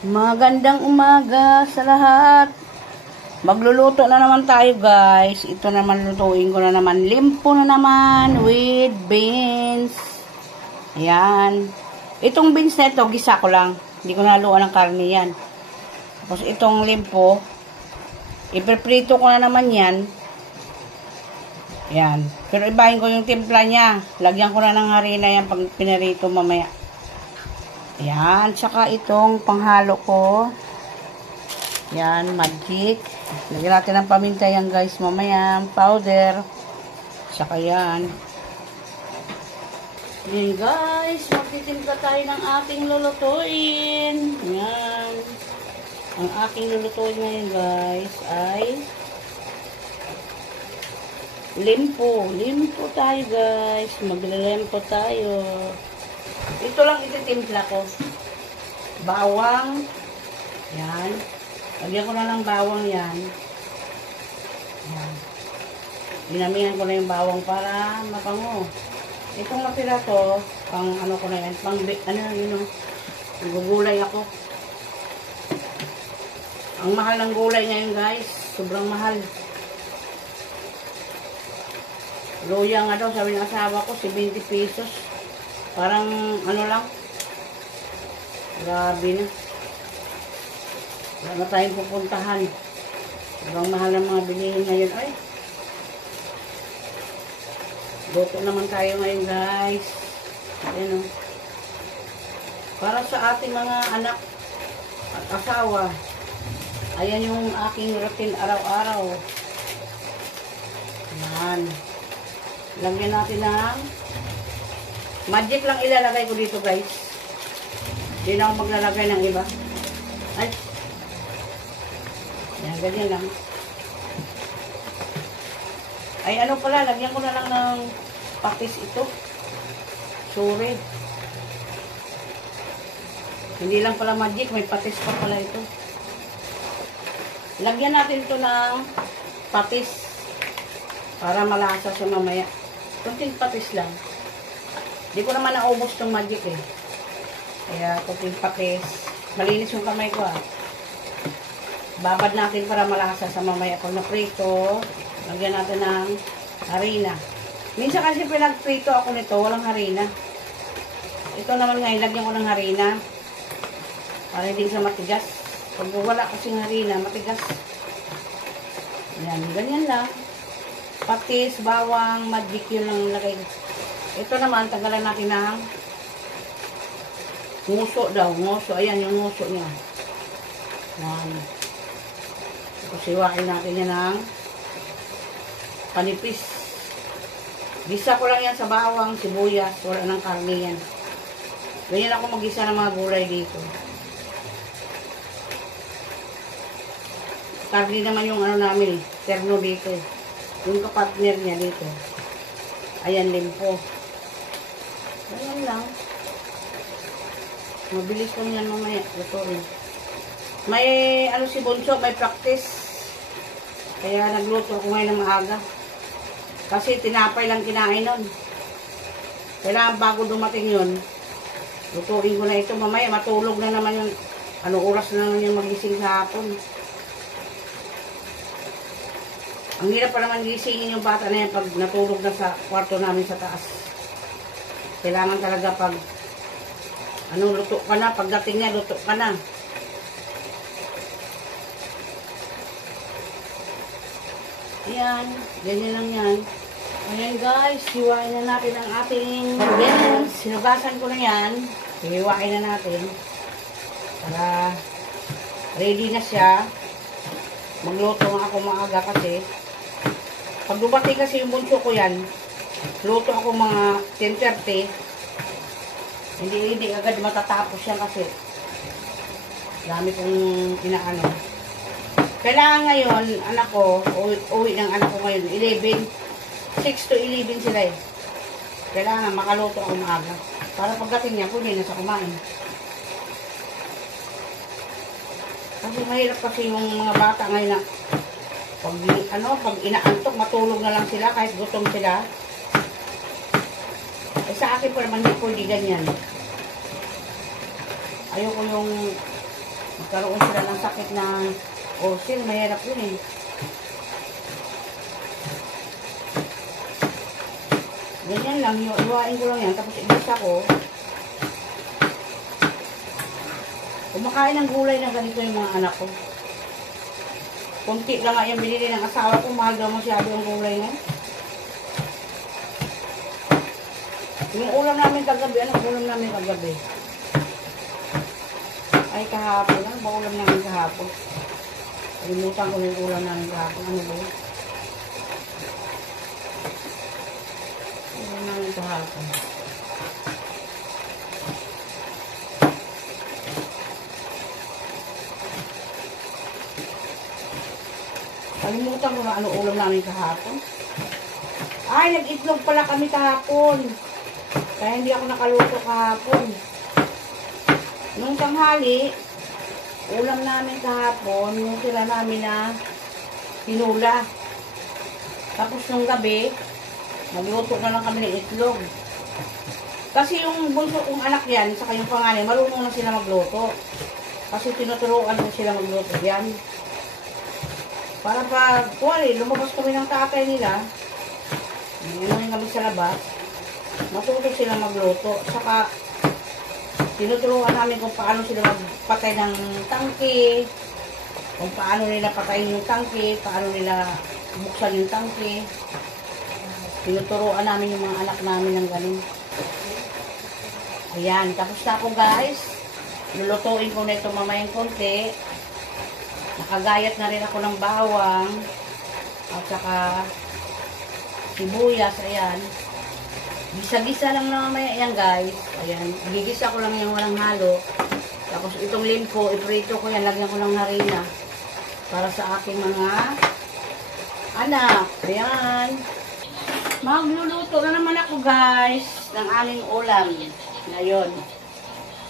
Magandang umaga sa lahat. Magluluto na naman tayo, guys. Ito naman lutuin ko na naman. Limpo na naman with beans. Ayan. Itong beans na ito, gisa ko lang. Hindi ko naluan ng karne yan. Tapos itong limpo, ipiprito ko na naman yan. Ayan. Pero ibahin ko yung timpla niya. Lagyan ko na ng harina yan pag pinarito mamaya. Ayan, tsaka itong panghalo ko. Ayan, magic. Lagyan natin ng paminta yan, guys, mamaya. Powder. Tsaka yan. Ayan, guys. Magtitimpla tayo ng ating lulutuin. Ayan. Ang aking lulutuin ngayon, guys, ay limpo. Limpo tayo, guys. Maglalempo tayo. Ito lang ititimpla ko. Bawang. Yan. Lagyan ko na ng bawang yan. Yan. Dinamihan ko na yung bawang para mapango. Itong natira to, pang ano ko na yan, pang yun o. Gugulay ako. Ang mahal ng gulay ngayon, guys. Sobrang mahal. Luya nga daw, sabi ng asawa ko, 70 pesos. Parang ano lang. Grabe na. Wala na tayong pupuntahan. Sobrang mahal ng mga bilihin ngayon. Ay. Luto naman tayo ngayon, guys. Ayan o. Para sa ating mga anak at asawa. Ayan yung aking routine araw-araw. Ayan. Lagyan natin ng magic lang ilalagay ko dito, guys. Hindi na ako maglalagay ng iba. Ay. Yan, ganyan lang. Ay, ano pala, lagyan ko na lang ng patis ito. Sorry. Hindi lang pala magic, may patis pa pala ito. Lagyan natin ito ng patis para malasa sa mamaya. Kunting patis lang. Di ko naman naubos itong magic eh. Kaya kunting patis. Malinis yung kamay ko ah. Babad natin para malasa sa mamaya. Pag naprito, lagyan natin ng harina. Minsan kasi pinagprito ako nito, walang harina. Ito naman ngayon, lagyan ko ng harina. Para hindi siya matigas. Pag wala kasing harina, matigas. Yan, ganyan lang. Patis, bawang, magic yun lang lagay. Ito naman, tanggalan natin ng nguso daw. Nguso. Ayan yung nguso niya. Ayan. Tapos iwain natin yan ng panipis. Gisa ko lang yan sa bawang, sibuyas. Wala ng karne yan. Ganyan ako mag-gisa ng mga gulay dito. Karne naman yung ano namin eh. Terno dito. Yung kapartner niya dito. Ayan, limpo. Ayan lang. Mabilis lang yan mamaya. Lutuin. May, ano si Bunso, may practice. Kaya nagluto ako ngayon ng maaga. Kasi tinapay lang kinain nun. Kailangan bago dumating yun, lutuin ko na ito. Mamaya matulog na naman yung, ano oras na naman yung magising sa hapon. Ang hirap pa naman gisingin yung bata na yan pag natulog na sa kwarto namin sa taas. Kailangan talaga pag ano, luto ka na. Pagdating niya, luto ka na. Ayan. Ganyan lang yan. Ayan, guys. Hiwain na natin ang ating beans. Sinugasan ko na yan. Hiwain na natin. Para ready na siya. Magluto nga ako maaga kasi. Pag dumating kasi yung bunso ko yan, luto ako mga 10:30. Hindi agad matatapos yan kasi dami kong inaano. Kailangan ngayon, anak ko, uwi ng anak ko ngayon, 11, 6 to 11 sila eh. Kailangan makaluto ako maaga. Para pagdating niya, pwede na sa kumain. Kasi mahirap kasi yung mga bata ngayon na pag inaantok, matulog na lang sila kahit gutom sila. Eh sa akin pa naman hindi pwede ganyan. Ayoko yung Magkaroon sila ng sakit ng ulcer. Mahirap yun eh. Ganyan lang. Iwain ko lang yan. Tapos igisa ko. Kumakain ng gulay na ganito yung mga anak ko. Kunti lang nga yung binili ng asawa ko. Mahal daw masyado yung gulay na. Yung ulam namin kagabi. Anong ulam namin kagabi? Ay, kahapon. Ano ba ulam namin kahapon? Limutan ko yung ulam namin kahapon. Ano ba yun? Ulam namin kahapon. Kalimutan ko na ano ulam namin kahapon. Ay, nag-itlog pala kami kahapon. Kaya hindi ako nakaluto kahapon. Nung tanghali, ulam namin kahapon, yung tira namin na pinula. Tapos nung gabi, magluto na lang kami ng itlog. Kasi yung bunso kong anak yan, saka yung panganay, marunong na sila magluto. Kasi tinuturuan ko sila magluto yan. Para pag, lumabas kami ng tatay nila, ngayon kami sa labas, matuto sila magluto. Saka, tinuturuan namin kung paano sila magpatay ng tangke, kung paano nila patayin yung tangke, paano nila buksan yung tangke. Tinuturuan namin yung mga anak namin ng ganun. Ayan, tapos na ako guys. Lulutuin ko na ito mamayang konti. Nakagayat na rin ako ng bawang at saka sibuyas. Ayan. Gisa-gisa lang na mamaya yan guys. Ayan. Gigisa ko lang yung walang halo. Tapos itong limpo, iprito ko yan. Lagyan ko ng harina. Para sa aking mga anak. Ayan. Magluluto na naman ako guys ng aming ulam. Ngayon.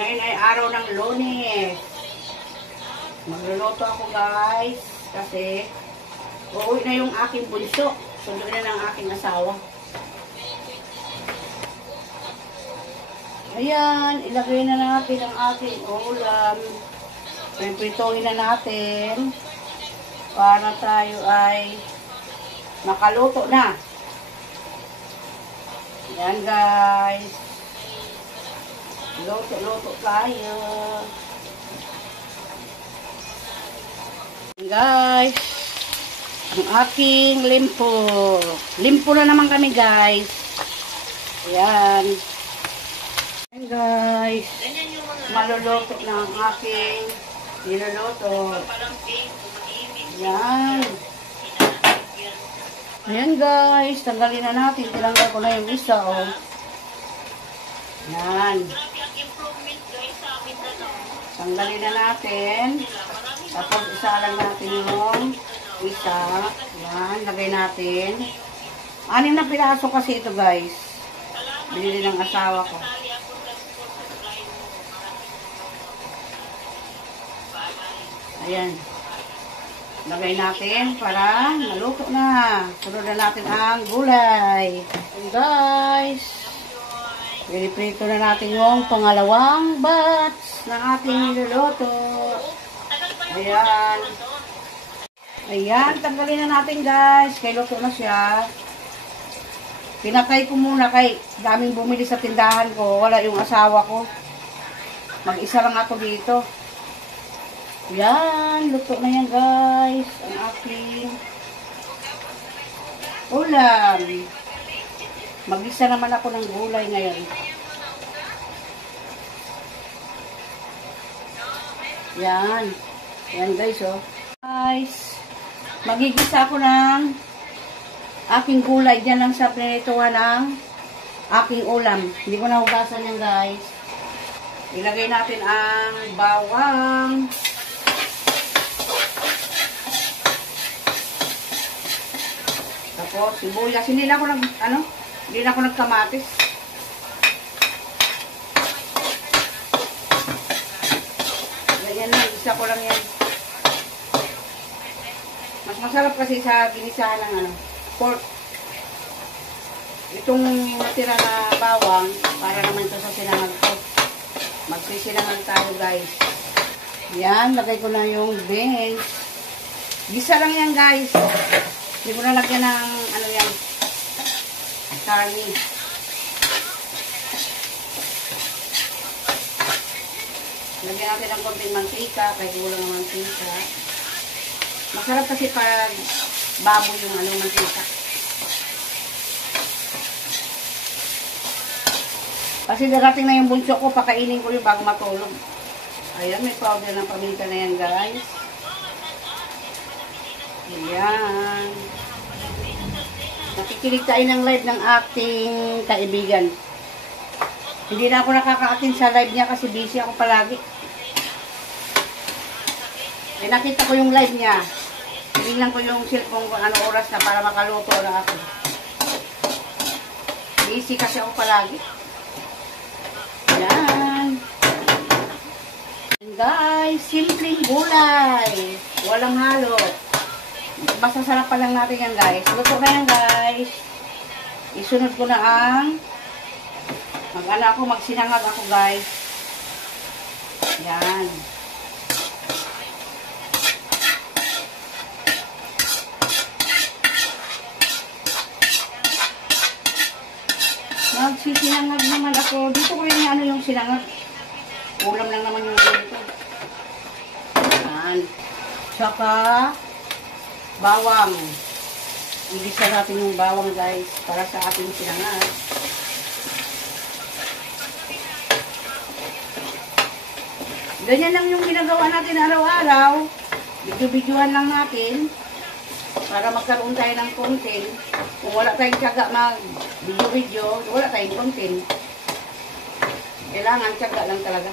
Ngayon ay araw ng Lunes. Magluluto ako guys. Kasi uuwi na yung aking bunso. Sunod na ng aking asawa. Ayan, ilagay na natin ang ating ulam. Prituhin na natin para tayo ay makaluto na. Ayan guys. Luto-luto tayo. Ayan guys. Ang aking limpo. Limpo na naman kami guys. Ayan. Ayan guys, maluluto na ang aking niluluto. Ayan. Ayan guys, tanggalin na natin. Tinanggal ko na yung isa. Oh. Ayan. Tanggalin na natin. Tapos isa lang natin yung isa. Ayan, lagay natin. 6 na piraso kasi ito guys. Binili ng asawa ko. Ayan. Lagay natin para maluto na. Sunod na natin ang gulay. And guys, piniprito na natin yung pangalawang batch ng ating niluluto. Ayan. Ayan, tanggalin na natin guys. Kaya luto na siya. Pinatay ko muna kay daming bumili sa tindahan ko. Wala yung asawa ko. Mag-isa lang ako dito. Yan, luto na yan guys. Ang aking ulam. Mag-isa naman ako ng gulay ngayon. Yan. Yan guys oh. Guys, magigisa ako ng aking gulay dyan lang sa prinituhan ng aking ulam. Hindi ko nahugasan yan guys. Ilagay natin ang bawang. Tapos sibuyas. Hindi na ako nagkamatis. Ganyan lang, isa ko lang yan. Mas masarap kasi sa ginisahan ng pork. Itong natira na bawang, para naman ito sa sinangag ko. Magsisinangag tayo guys. Yan, lagay ko na yung beans. Gisa lang yan, guys. Hindi ko na lagyan ng, ano yan, karni. Lagyan natin ng konting mantika, kahit kulang ng mantika. Masarap kasi pag baboy yung ano, mantika. Kasi darating na yung bunso ko, pakainin ko yung bago matulog. Ayan, may powder ng paminta na yan, guys. Ayan. Nakikinig tayo ng live ng ating kaibigan. Hindi na ako nakaka-attend sa live niya kasi busy ako palagi. Eh, nakita ko yung live niya. Tingnan ko yung cellphone kung ano oras na para makaluto na ako. Busy kasi ako palagi. Ayan. And guys, simpleng gulay. Walang halo. Basta sarap pa lang natin yan, guys. Luto na yan, guys. Isunod ko na ang magsinangag ako, guys. Yan. Magsisinangag naman ako. Dito ko yung ano yung sinangag. Ulam lang naman yung dito. Yan. Saka bawang. Igisa natin yung bawang, guys, para sa ating sinangag. Ganyan lang yung ginagawa natin araw-araw. Video-videoan lang natin para magkaroon tayo ng content. Kung wala tayong tiyaga mag-video-video, wala tayong content. Kailangan tiyaga lang talaga.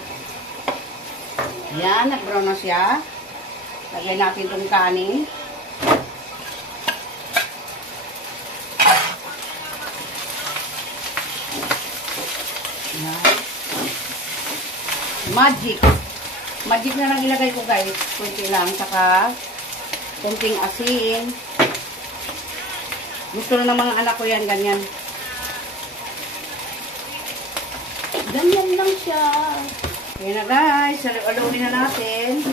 Yan, nag-brown na siya. Lagay natin itong kanin. Yan. Magic. Magic na lang ilagay ko, guys. Kunti lang. Saka kunting asin. Gusto na ng mga anak ko yan, ganyan. Ganyan lang siya. Kaya na, guys. Aluin na natin.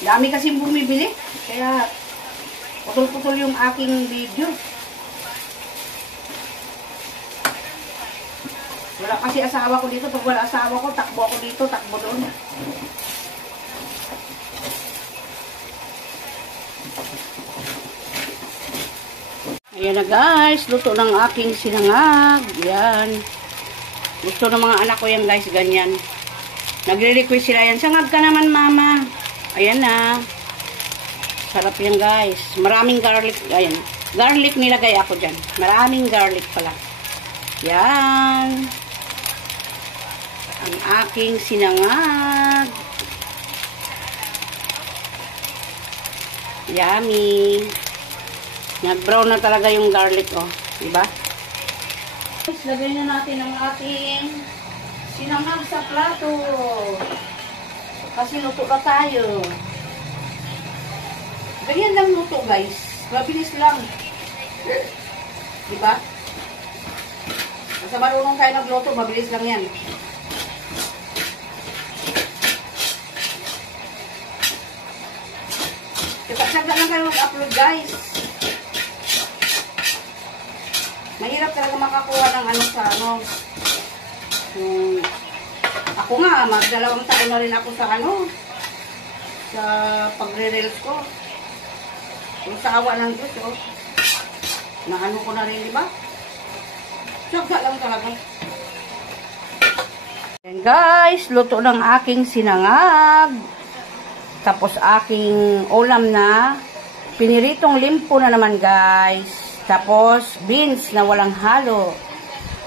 Dami kasing bumibili. Kaya putol-putol yung aking video. Wala kasi asawa ko dito. Pag wala asawa ko, takbo ako dito, takbo doon. Ayan na, guys. Luto ng aking sinangag. Ayan. Gusto ng mga anak ko yan, guys. Ganyan. Nagre-request sila yan. Sangag ka naman, mama. Ayan na. Sarap yan, guys. Maraming garlic. Ayan. Garlic nilagay ako dyan. Maraming garlic pala. Yan. Ang aking sinangag. Yummy. Nag-brown na talaga yung garlic, oh. Diba? Lagay na natin ang ating sinangag sa plato. Kasi luto na tayo. Ganyan lang luto, guys. Mabilis lang. Diba? Basta marunong tayo nagluto, mabilis lang yan. Tsaga lang kayo mag-upload, guys. Mahirap talaga makakuha ng ano sa ano. Ako nga, mag-2 taon na rin ako sa ano. Sa pagre-reels ko. Yung sa awa ng Diyos, oh. Na ano ko na rin, diba? Tsaga lang talaga. And guys, luto ng aking sinangag. Tapos aking ulam na piniritong limpo na naman, guys. Tapos beans na walang halo.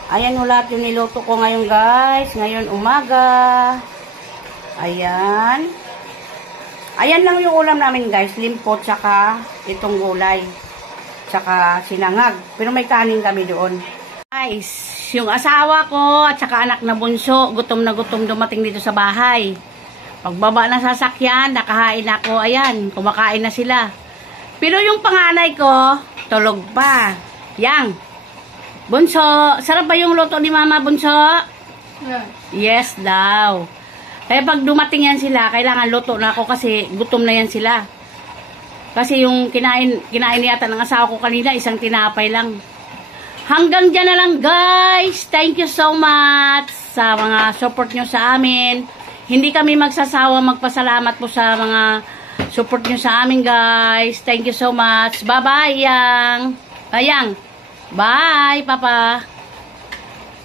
Ayan lahat yung niluto ko ngayon, guys. Ngayon umaga. Ayan. Ayan lang yung ulam namin, guys. Limpo tsaka itong gulay. Tsaka sinangag. Pero may kanin kami doon. Guys, yung asawa ko at saka anak na bunso, gutom na gutom dumating dito sa bahay. Pagbaba ng sasakyan, nakahain ako. Ayan, kumakain na sila. Pero yung panganay ko, tulog pa. Yang, bunso, sarap ba yung luto ni Mama, bunso? Yeah. Yes daw. Kaya pag dumating yan sila, kailangan luto na ako kasi gutom na yan sila. Kasi yung kinain yata ng asawa ko kanina, isang tinapay lang. Hanggang dyan na lang guys. Thank you so much sa mga support nyo sa amin. Hindi kami magsasawa magpasalamat po sa mga support nyo sa amin guys. Thank you so much. Bye-bye, Yang. Yang. Bye, Papa.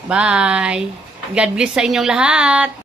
Bye. God bless sa inyong lahat.